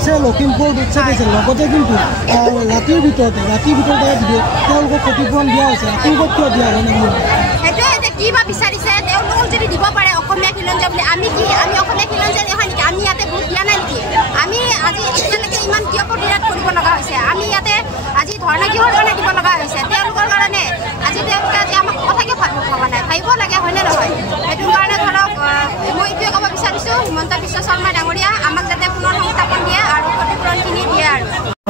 কৈছে লখিমপুৰ উৎসৱ হৈছে লগতে কিন্তু ৰাতিৰ ভিতৰতে তেওঁলোকক ক্ষতিপূৰণ দিয়া হৈছে আপোনালোকক কিয় দিয়া হোৱা নাই সেইটোৱে কিবা বিচাৰিছে তেওঁলোকক যদি দিব পাৰে অসমীয়া খিলঞ্জীয়া বুলি আমি অসমীয়া খিলঞ্জীয়া নহয় নেকি আমি ইয়াতে ভোট দিয়া নাই নেকি আমি আজি এতিয়ালৈকে ইমান কিয় প্ৰতিৰাধ কৰিব লগা হৈছে আমি ইয়াতে আজি ধৰ্ণা কিহৰ কাৰণে দিব লগা হৈছে তেওঁলোকৰ কাৰণে আজি তেওঁলোকে আজি আমাক কথাকে ভাবিব নাই ভাবিব লাগে হয়নে নহয় সেইটো কাৰণে ধৰক মই এইটোৱে ক'ব বিচাৰিছোঁ হিমন্ত বিশ্ব শৰ্মা ডাঙৰীয়া আমাক যাতে পুনৰ সংস্থাপন দিয়ে আৰু ক্ষতিপূৰণখিনি দিয়ে আৰু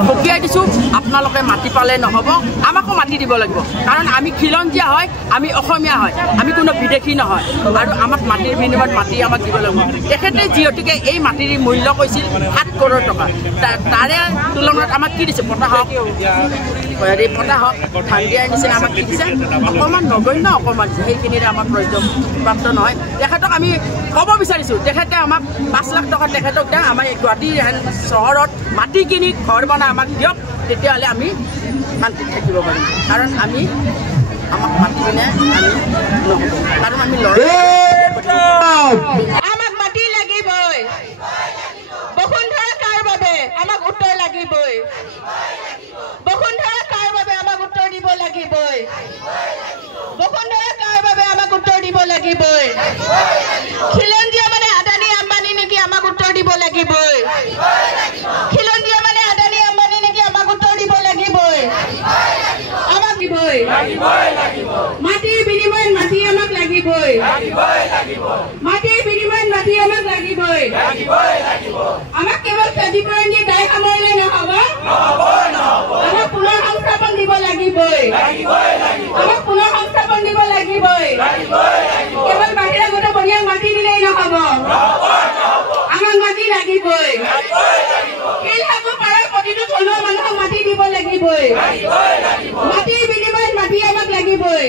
সকীয়াই দিছোঁ আপোনালোকে মাটি পালে নহ'ব আমাকো মাটি দিব লাগিব কাৰণ আমি খিলঞ্জীয়া হয় আমি অসমীয়া হয় আমি কোনো বিদেশী নহয় আৰু আমাক মাটিৰ বিনিময়ত মাটি আমাক দিব লাগিব তেখেতে যিহেতুকে এই মাটিৰ মূল্য কৈছিল 7 কৰোৰ টকা তাৰে তুলনাত আমাক কি দিছে পতা হওক ধান দিয়াৰ নিচিনা আমাক কি দিছে অকণমান নগণ্য অকণমান সেইখিনিৰে আমাক প্ৰাপ্ত নহয় তেখেতক আমি ক'ব বিচাৰিছোঁ তেখেতে আমাক 5 লাখ টকা তেখেতক দিয়ে আমাৰ এই গুৱাহাটী চহৰত মাটি কিনি ঘৰ বনাই আমাক দিয়ক তেতিয়াহ'লে আমি শান্তিত থাকিব পাৰিম কাৰণ আমাক মাটি কিনে আমি নহ'ব কাৰণ আমি আমাক মাটি লাগিবই বসুন্ধৰা কাৰ বাবে আমাক উত্তৰ লাগিবই বসুন্ধৰা কাৰ বাবে আমাক উত্তৰ দিব লাগিবই বসুন্ধৰা কাৰ বাবে আমাক উত্তৰ দিব লাগিবই খিলঞ্জীয়া মানে আদানী আম্বানী নেকি আমাক উত্তৰ দিব লাগিবই খিলঞ্জীয়া মানে আদানী আম্বানী নেকি আমাক উত্তৰ দিব লাগিবই আমাক দিবই মাটিৰ বিনিময়ত মাটি আমাক লাগিবই মাটিৰ বিনিময়ত মাটি আমাক লাগিবই আমাক কেৱল ক্ষতিপূৰণ দি দায় সামৰিলে নহ'ব আমাক পুনৰ সংস্থাপন দিব লাগিবই আমাক পুনৰ সংস্থাপন দিব লাগিবই কেৱল বাহিৰা গোটা বনিয়াক মাটি দিলেই নহ'ব আমাক মাটি লাগিবই শিল সাগৰ পাৰৰ প্ৰতিটো থলুৱা মানুহক মাটি দিব লাগিবই মাটিৰ বিনিময়ত মাটি আমাক লাগিবই